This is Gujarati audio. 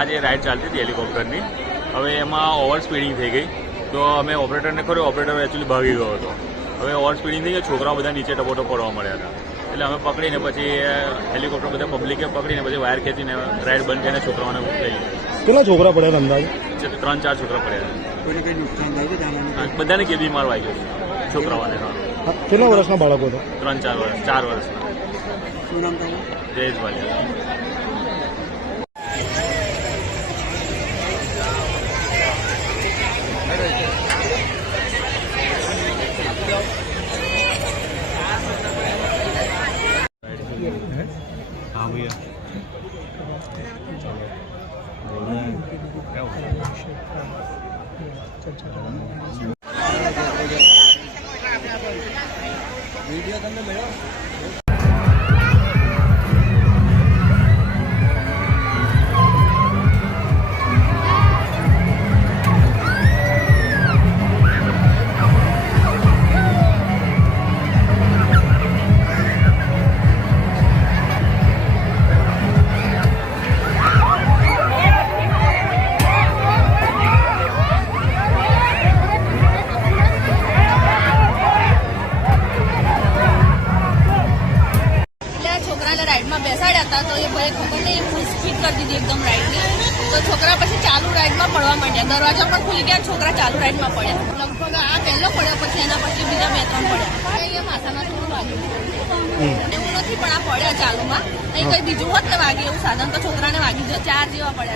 આજે રાઇડ ચાલતી હતી હેલિકોપ્ટરની, હવે એમાં ઓવર સ્પીડિંગ થઈ ગઈ તો અમે ઓપરેટરને ખરો, ઓપરેટર એકચ્યુઅલી ભાગી ગયો હતો. હવે ઓવર સ્પીડિંગ થઈ ગઈ, છોકરાઓ બધા નીચે ટપોટો પડવા મળ્યા હતા. એટલે અમે પકડીને પછી હેલિકોપ્ટર બધા પબ્લિકે પકડીને પછી વાયર ખેંચીને રાઇડ બંધ કરીને છોકરાઓને લઈ લીધા. કેટલા છોકરા પડ્યા અંદાજે? 3-4 છોકરા પડ્યા. બધાને કેબી માર વાગ્યો છે છોકરાઓને. કેટલા વર્ષના બાળકો હતા? 3-4 વર્ષ, 4 વર્ષના. શું નામ થાય? જયેશ વાલિયા. हाँ भैया वीडियो તમને મળ્યો? રાઈડમાં બેસાડ્યા હતા તો એ ભાઈ ખબર નહીં ફૂલ સ્પીડ કરી દીધી એકદમ રાઈડની, તો છોકરા પછી ચાલુ રાઈડમાં પડવા માંડ્યા. દરવાજા પણ ખુલી ગયા, છોકરા ચાલુ રાઈડમાં પડ્યા. લગભગ આ પહેલો પડ્યો, પછી એના પછી બીજા 2-3 પડ્યા. અહીંયા માથામાં થોડું વાગ્યું એવું નથી, પણ આ પડ્યા ચાલુમાં. અહીં કઈ બીજું હોત ને વાગે એવું સાધન તો છોકરાને વાગી જાય. 4 જેવા પડ્યા.